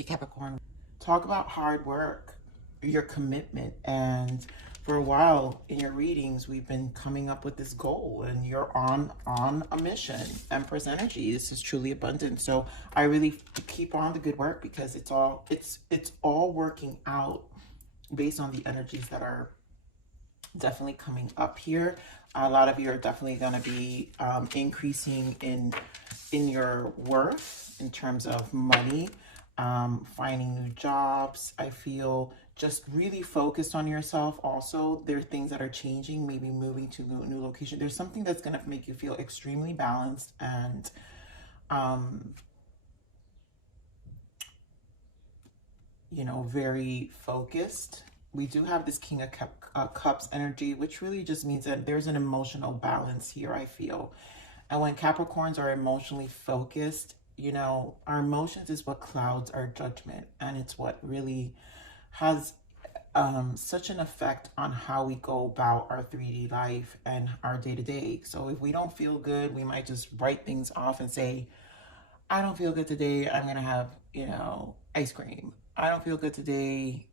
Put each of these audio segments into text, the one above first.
Hey Capricorn, talk about hard work, your commitment, and for a while in your readings we've been coming up with this goal and you're on a mission. Empress energy, this is truly abundant. So I really keep on the good work because it's all working out based on the energies that are definitely coming up here. A lot of you are definitely going to be increasing in your worth in terms of money, finding new jobs. I feel just really focused on yourself. Also, there are things that are changing, maybe moving to a new location. There's something that's going to make you feel extremely balanced and very focused. We do have this King of Cups energy, which really just means that there's an emotional balance here, I feel. And when Capricorns are emotionally focused, our emotions is what clouds our judgment. And it's what really has such an effect on how we go about our 3D life and our day-to-day. So if we don't feel good, we might just write things off and say, I don't feel good today, I'm going to have, ice cream. I don't feel good today.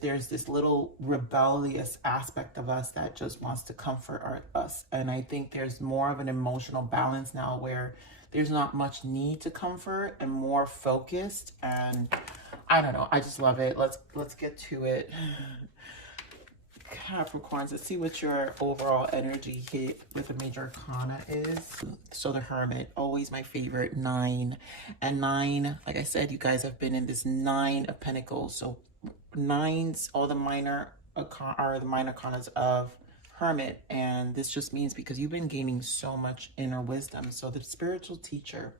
There's this little rebellious aspect of us that just wants to comfort us. And I think there's more of an emotional balance now where there's not much need to comfort and more focused. And I don't know, I just love it. Let's get to it. Capricorns, let's see what your overall energy hit with the major arcana is. So the Hermit, always my favorite, 9. And 9, like I said, you guys have been in this 9 of Pentacles. So 9s, all the minor are the minor arcanas of Hermit. And this just means because you've been gaining so much inner wisdom. So the spiritual teacher,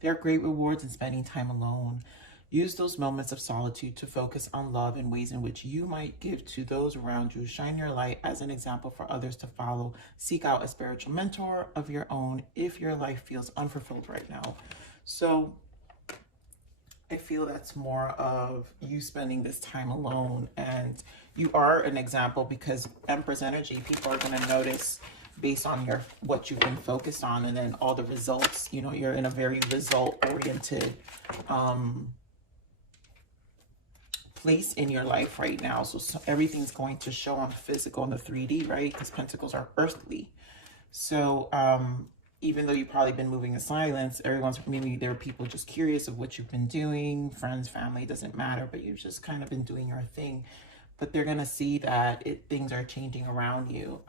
there are great rewards in spending time alone. Use those moments of solitude to focus on love in ways in which you might give to those around you. Shine your light as an example for others to follow. Seek out a spiritual mentor of your own if your life feels unfulfilled right now. So I feel that's more of you spending this time alone. And you are an example because Empress energy, people are going to notice based on what you've been focused on, and then all the results. You're in a very result-oriented place in your life right now. So everything's going to show on the physical and the 3D, right? Because Pentacles are earthly. So even though you've probably been moving in silence, maybe there are people just curious of what you've been doing, friends, family, doesn't matter, but you've just kind of been doing your thing. But they're going to see that things are changing around you.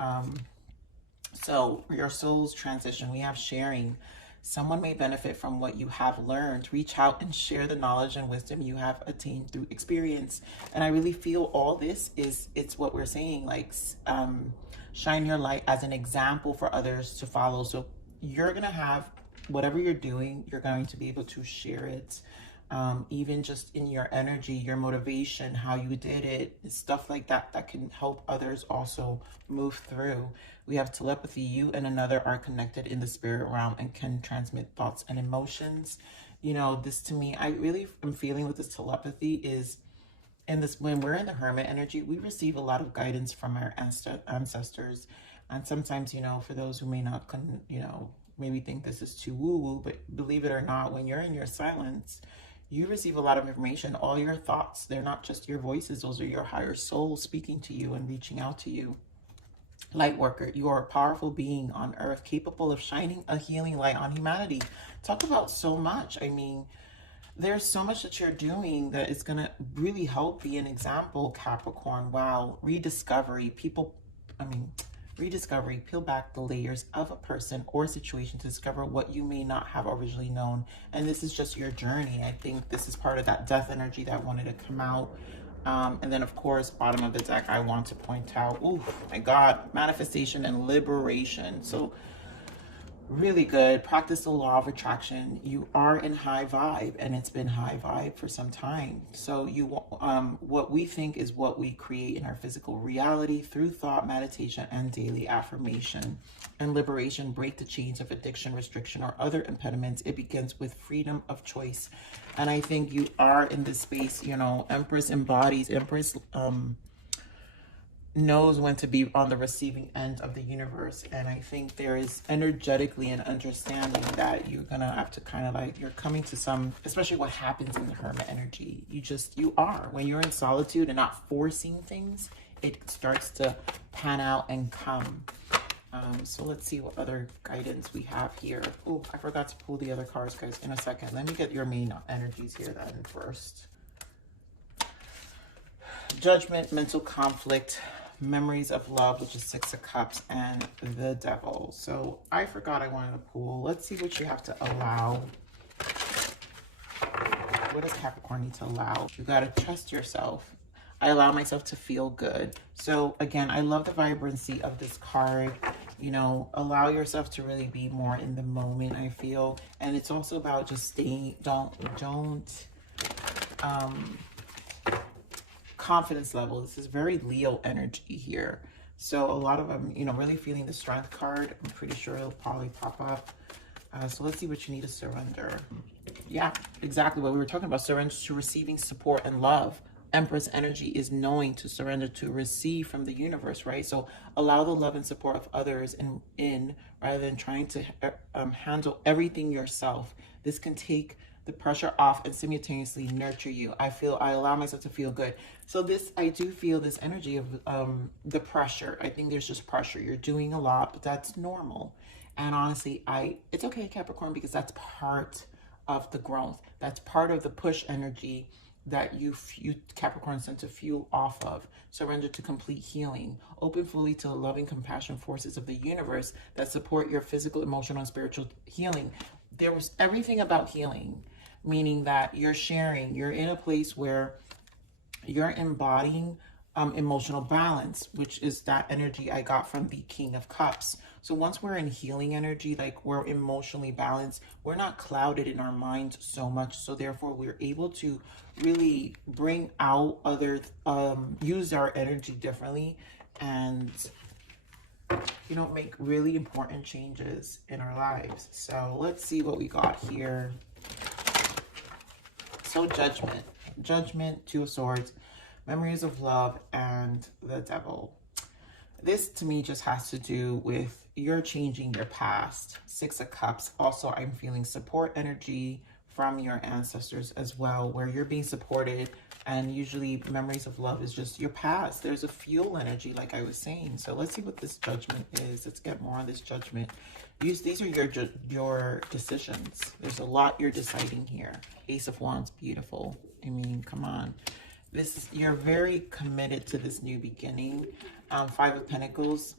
So your soul's transition, we have sharing. Someone may benefit from what you have learned. Reach out and share the knowledge and wisdom you have attained through experience. And I really feel all this it's what we're saying, like shine your light as an example for others to follow. So you're going to have whatever you're doing, you're going to be able to share it. Even just in your energy, your motivation, how you did it, stuff like that can help others also move through. We have telepathy. You and another are connected in the spirit realm and can transmit thoughts and emotions. This to me, I really am feeling with this telepathy is when we're in the Hermit energy, we receive a lot of guidance from our ancestors. And sometimes, for those who may not, maybe think this is too woo-woo, but believe it or not, when you're in your silence, you receive a lot of information. All your thoughts, they're not just your voices. Those are your higher soul speaking to you and reaching out to you. Light worker, you are a powerful being on earth, capable of shining a healing light on humanity. Talk about so much. I mean, there's so much that you're doing that is going to really help be an example, Capricorn. Wow. Rediscovery. Rediscovery, peel back the layers of a person or situation to discover what you may not have originally known. And this is just your journey. I think this is part of that death energy that wanted to come out. And then, of course, bottom of the deck, I want to point out, oh my God, manifestation and liberation. So really good. Practice the law of attraction. You are in high vibe, and it's been high vibe for some time. So what we think is what we create in our physical reality through thought, meditation, and daily affirmation. And liberation, break the chains of addiction, restriction, or other impediments. It begins with freedom of choice. And I think you are in this space. Empress embodies. Empress knows when to be on the receiving end of the universe. And I think there is energetically an understanding that you're gonna have to kind of like, you're coming to some, especially what happens in the hermit energy. You are, when you're in solitude and not forcing things, it starts to pan out and come. So let's see what other guidance we have here. Oh, I forgot to pull the other cards, guys, in a second. Let me get your main energies here then first. Judgment, mental conflict, memories of love, which is 6 of Cups, and the Devil. So I forgot I wanted to pull. Let's see what you have to allow. What does Capricorn need to allow? You got to trust yourself. I allow myself to feel good. So again, I love the vibrancy of this card. You know, allow yourself to really be more in the moment, I feel. And it's also about just staying, confidence level. This is very Leo energy here. So a lot of them, you know, really feeling the Strength card. I'm pretty sure it'll probably pop up. So let's see what you need to surrender. Yeah, exactly what we were talking about. Surrender to receiving support and love. Empress energy is knowing to surrender to receive from the universe, right? So allow the love and support of others in rather than trying to handle everything yourself. This can take the pressure off and simultaneously nurture you. I allow myself to feel good. So this, I do feel this energy of the pressure. I think there's just pressure. You're doing a lot, but that's normal. And honestly, it's okay, Capricorn, because that's part of the growth. That's part of the push energy that you Capricorn tend to fuel off of. Surrender to complete healing. Open fully to the loving compassion forces of the universe that support your physical, emotional, and spiritual healing. There was everything about healing, meaning that you're sharing. You're in a place where you're embodying emotional balance, which is that energy I got from the King of Cups. So once we're in healing energy, like we're emotionally balanced, we're not clouded in our minds so much. So therefore we're able to really bring out other, use our energy differently and, you know, make really important changes in our lives. So let's see what we got here. So Judgment, 2 of Swords, memories of love, and the Devil. This to me just has to do with you're changing your past. 6 of Cups. Also, I'm feeling support energy from your ancestors as well, where you're being supported. And usually memories of love is just your past. There's a fuel energy, like I was saying. So let's see what this Judgment is. Let's get more on this Judgment. These are your decisions. There's a lot you're deciding here. Ace of Wands, beautiful. I mean, come on. You're very committed to this new beginning. 5 of Pentacles.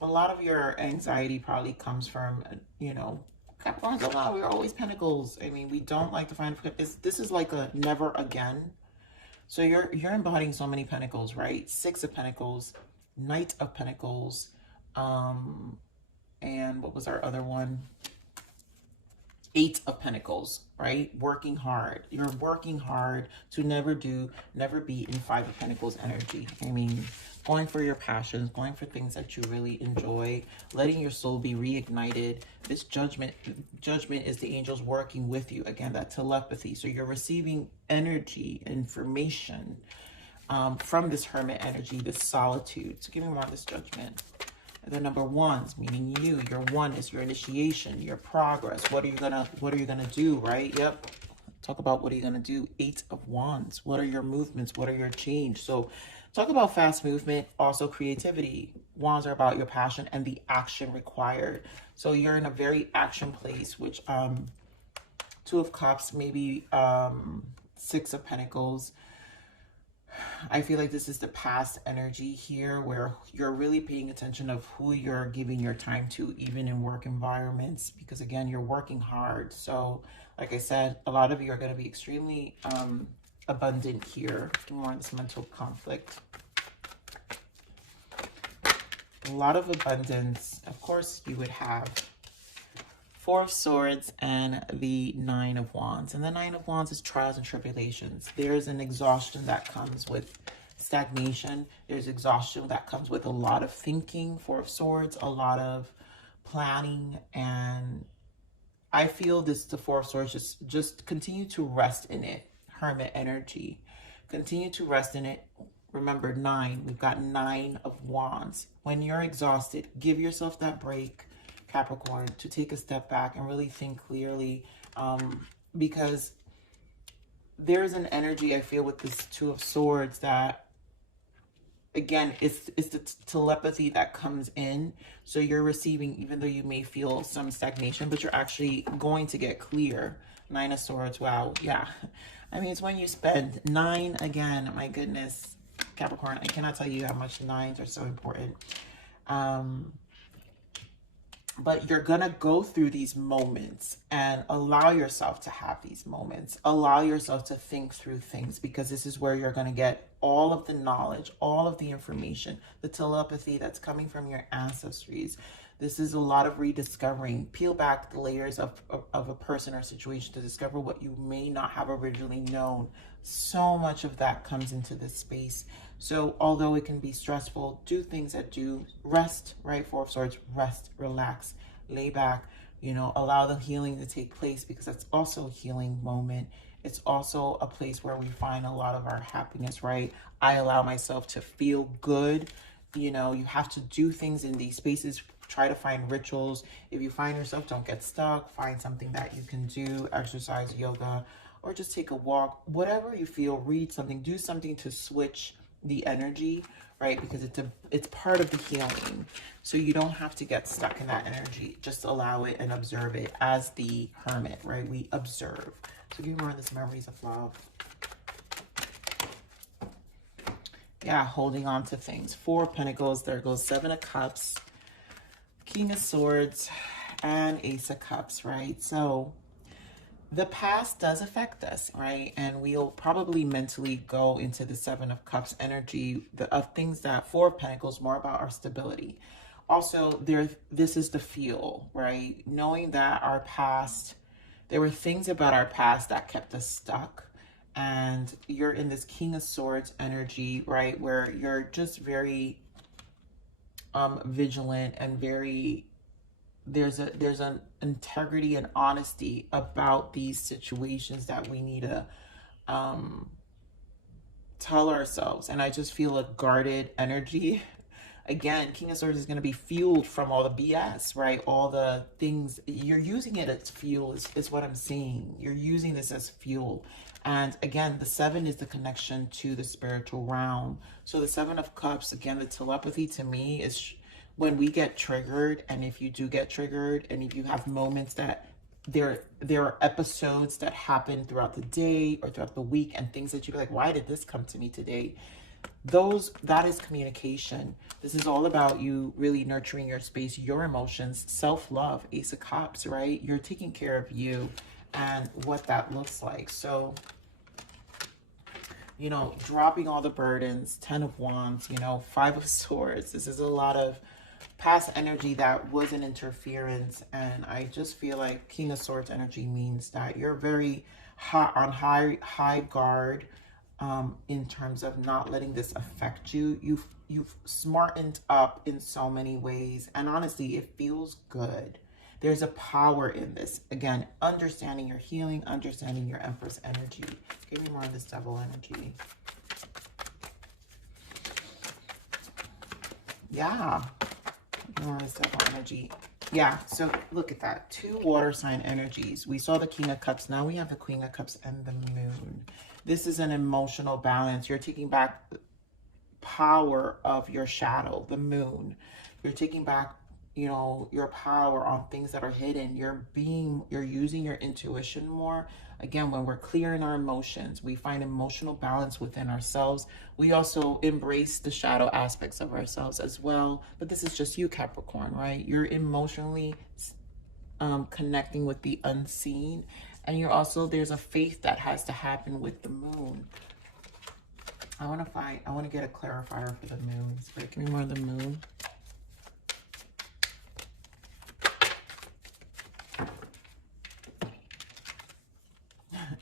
A lot of your anxiety probably comes from, you know, Capricorns, a lot, we're always Pentacles. I mean, we don't like to find, this is like a never again. So you're embodying so many Pentacles, right? 6 of Pentacles, Knight of Pentacles, and what was our other one? 8 of Pentacles, right? Working hard. You're working hard to never be in 5 of Pentacles energy. I mean, going for your passions, going for things that you really enjoy, letting your soul be reignited. This judgment is the angels working with you. Again, that telepathy. So you're receiving energy, information from this hermit energy, this solitude. So give me more of this Judgment. The number 1s, meaning your 1 is your initiation, your progress. What are you gonna do, right? Yep. Talk about what are you gonna do. 8 of Wands. What are your movements? What are your change? So talk about fast movement, also creativity. Wands are about your passion and the action required. So you're in a very action place, which 2 of Cups, maybe 6 of Pentacles. I feel like this is the past energy here where you're really paying attention of who you're giving your time to, even in work environments, because again, you're working hard. So like I said, a lot of you are going to be extremely abundant here. More on this mental conflict. A lot of abundance. Of course, you would have 4 of Swords and the 9 of Wands. And the 9 of Wands is trials and tribulations. There's an exhaustion that comes with stagnation. There's exhaustion that comes with a lot of thinking. 4 of Swords, a lot of planning. And I feel the 4 of Swords, just continue to rest in it. Hermit energy. Continue to rest in it. Remember, 9. We've got 9 of Wands. When you're exhausted, give yourself that break, Capricorn, to take a step back and really think clearly, because there's an energy I feel with this 2 of Swords that, again, it's the telepathy that comes in. So you're receiving, even though you may feel some stagnation, but you're actually going to get clear. 9 of Swords. Wow. Yeah. I mean, it's when you spend 9 again. My goodness, Capricorn, I cannot tell you how much 9s are so important. But you're going to go through these moments and allow yourself to have these moments. Allow yourself to think through things, because this is where you're going to get all of the knowledge, all of the information, the telepathy that's coming from your ancestries. This is a lot of rediscovering. Peel back the layers of a person or situation to discover what you may not have originally known. So much of that comes into this space. So although it can be stressful, do things that do rest, right? 4 of Swords, rest, relax, lay back, you know, allow the healing to take place, because that's also a healing moment. It's also a place where we find a lot of our happiness, right? I allow myself to feel good. You know, you have to do things in these spaces. Try to find rituals. If you find yourself, don't get stuck. Find something that you can do, exercise, yoga, or just take a walk. Whatever you feel, read something, do something to switch the energy, right? Because it's part of the healing. So you don't have to get stuck in that energy. Just allow it and observe it as the Hermit, right? We observe. So give me more of this memories of love. Yeah, holding on to things. 4 of Pentacles. There goes 7 of Cups, King of Swords, and Ace of Cups, right? So the past does affect us, right? And we'll probably mentally go into the 7 of Cups energy of things that 4 of Pentacles, more about our stability. Also, this is the feel, right? Knowing that our past, there were things about our past that kept us stuck. And you're in this King of Swords energy, right? Where you're just very vigilant and very, there's an integrity and honesty about these situations that we need to tell ourselves. And I just feel a guarded energy. Again, King of Swords is going to be fueled from all the BS, right? All the things, you're using it as fuel is what I'm seeing. You're using this as fuel. And again, the 7 is the connection to the spiritual realm. So the 7 of Cups, again, the telepathy to me is when we get triggered. And if you do get triggered, and if you have moments that there are episodes that happen throughout the day or throughout the week, and things that you're like, why did this come to me today? That is communication. This is all about you really nurturing your space, your emotions, self-love, Ace of Cups, right? You're taking care of you and what that looks like. So, you know, dropping all the burdens, 10 of Wands, you know, 5 of Swords. This is a lot of past energy that was an interference. And I just feel like King of Swords energy means that you're very on high guard, in terms of not letting this affect you. You've smartened up in so many ways, and honestly, it feels good. There's a power in this. Again, understanding your healing, understanding your Empress energy. Give me more of this Devil energy. Yeah, more of this Devil energy. Yeah, so look at that. 2 water sign energies. We saw the King of Cups. Now we have the Queen of Cups and the Moon. This is an emotional balance. You're taking back the power of your shadow, the Moon. You're taking back, you know, your power on things that are hidden. You're using your intuition more. Again, when we're clear in our emotions, we find emotional balance within ourselves. We also embrace the shadow aspects of ourselves as well. But this is just you, Capricorn, right? You're emotionally connecting with the unseen. And you're also, there's a faith that has to happen with the Moon. I want to get a clarifier for the Moon. Spirit, give me more of the Moon.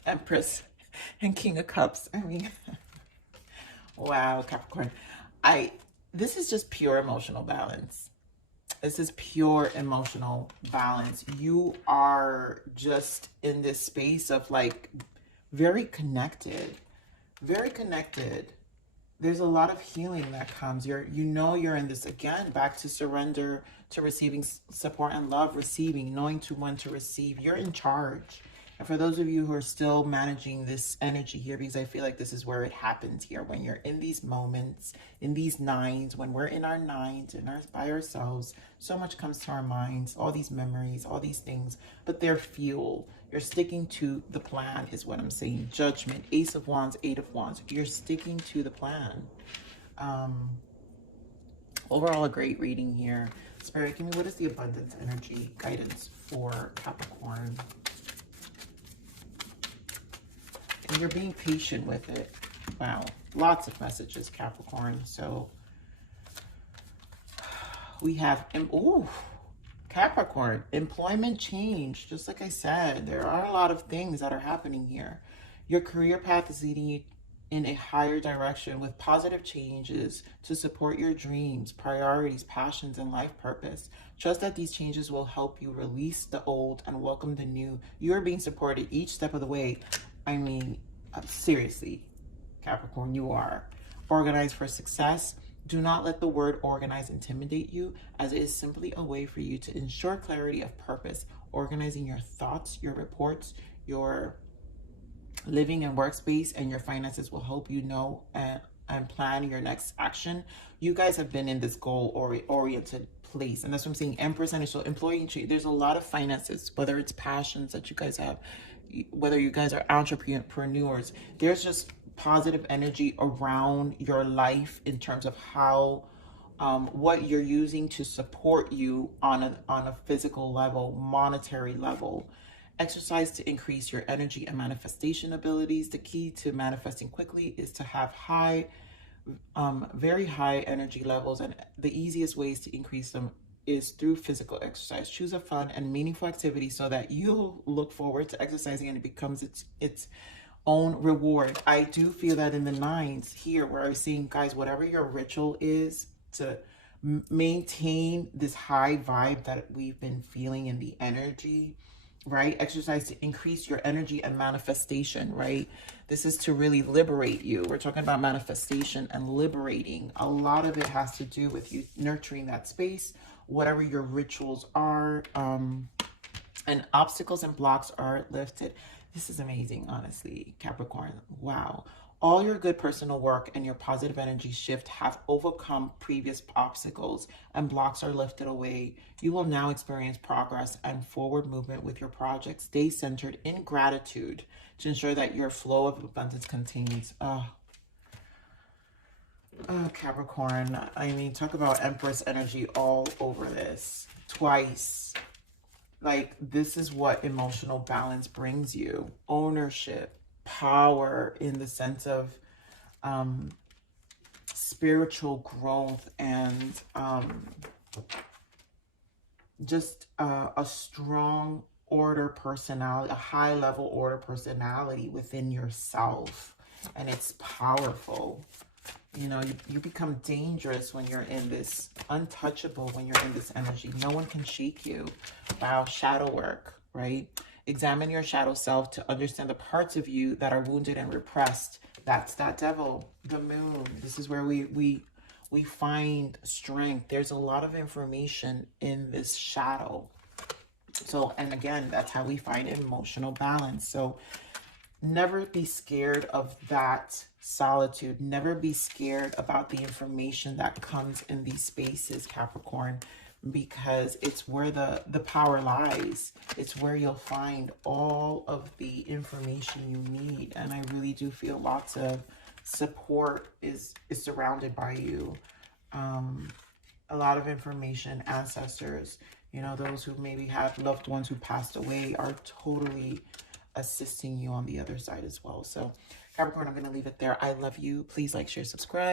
Empress and King of Cups. I mean, wow, Capricorn. This is just pure emotional balance. This is pure emotional balance. You are just in this space of like very connected, there's a lot of healing that comes. You're in this, again, back to surrender, to receiving support and love, receiving, knowing to when to receive. You're in charge. And for those of you who are still managing this energy here, because I feel like this is where it happens here, when you're in these moments, in these nines, when we're in our nines and by ourselves, so much comes to our minds, all these memories, all these things, but they're fuel. You're sticking to the plan is what I'm saying. Judgment, Ace of Wands, Eight of Wands. You're sticking to the plan. Overall, a great reading here. Spirit, give me, what is the abundance energy guidance for Capricorn? And you're being patient with it. Wow. Lots of messages, Capricorn. So we have, ooh, Capricorn, employment change. Just like I said, there are a lot of things that are happening here. Your career path is leading you in a higher direction with positive changes to support your dreams, priorities, passions, and life purpose. Trust that these changes will help you release the old and welcome the new. You are being supported each step of the way. I mean, seriously, Capricorn, you are. Organized for success. Do not let the word organize intimidate you, as it is simply a way for you to ensure clarity of purpose. Organizing your thoughts, your reports, your living and workspace, and your finances will help you know and plan your next action. You guys have been in this goal-oriented place, and that's what I'm saying. Empress energy, so employee tree. There's a lot of finances, whether it's passions that you guys have, whether you guys are entrepreneurs. There's just positive energy around your life in terms of how what you're using to support you on a physical level, monetary level. Exercise to increase your energy and manifestation abilities. The key to manifesting quickly is to have very high energy levels, and the easiest ways to increase them is through physical exercise. Choose a fun and meaningful activity so that you'll look forward to exercising and it becomes its own reward. I do feel that in the nines here, where I'm seeing, guys, whatever your ritual is to maintain this high vibe that we've been feeling in the energy, right? Exercise to increase your energy and manifestation, right? This is to really liberate you. We're talking about manifestation and liberating. A lot of it has to do with you nurturing that space, whatever your rituals are, and obstacles and blocks are lifted. This is amazing, honestly, Capricorn. Wow. All your good personal work and your positive energy shift have overcome previous obstacles and blocks are lifted away. You will now experience progress and forward movement with your projects. Stay centered in gratitude to ensure that your flow of abundance continues. Oh, Capricorn. I mean, talk about Empress energy all over this. Twice. Like, this is what emotional balance brings you. Ownership. Power in the sense of spiritual growth and just a strong order personality, a high level order personality within yourself. And it's powerful. You know, you become dangerous when you're in this, untouchable when you're in this energy. No one can shake you. Wow, shadow work, right? Examine your shadow self to understand the parts of you that are wounded and repressed. That's that devil, the moon. This is where we find strength. There's a lot of information in this shadow. So, and again, that's how we find emotional balance. So never be scared of that solitude. Never be scared about the information that comes in these spaces, Capricorn, because it's where the power lies. It's where you'll find all of the information you need. And I really do feel lots of support is surrounded by you. A lot of information, ancestors, you know, those who maybe have loved ones who passed away are totally assisting you on the other side as well. So Capricorn, I'm going to leave it there. I love you. Please like, share, subscribe.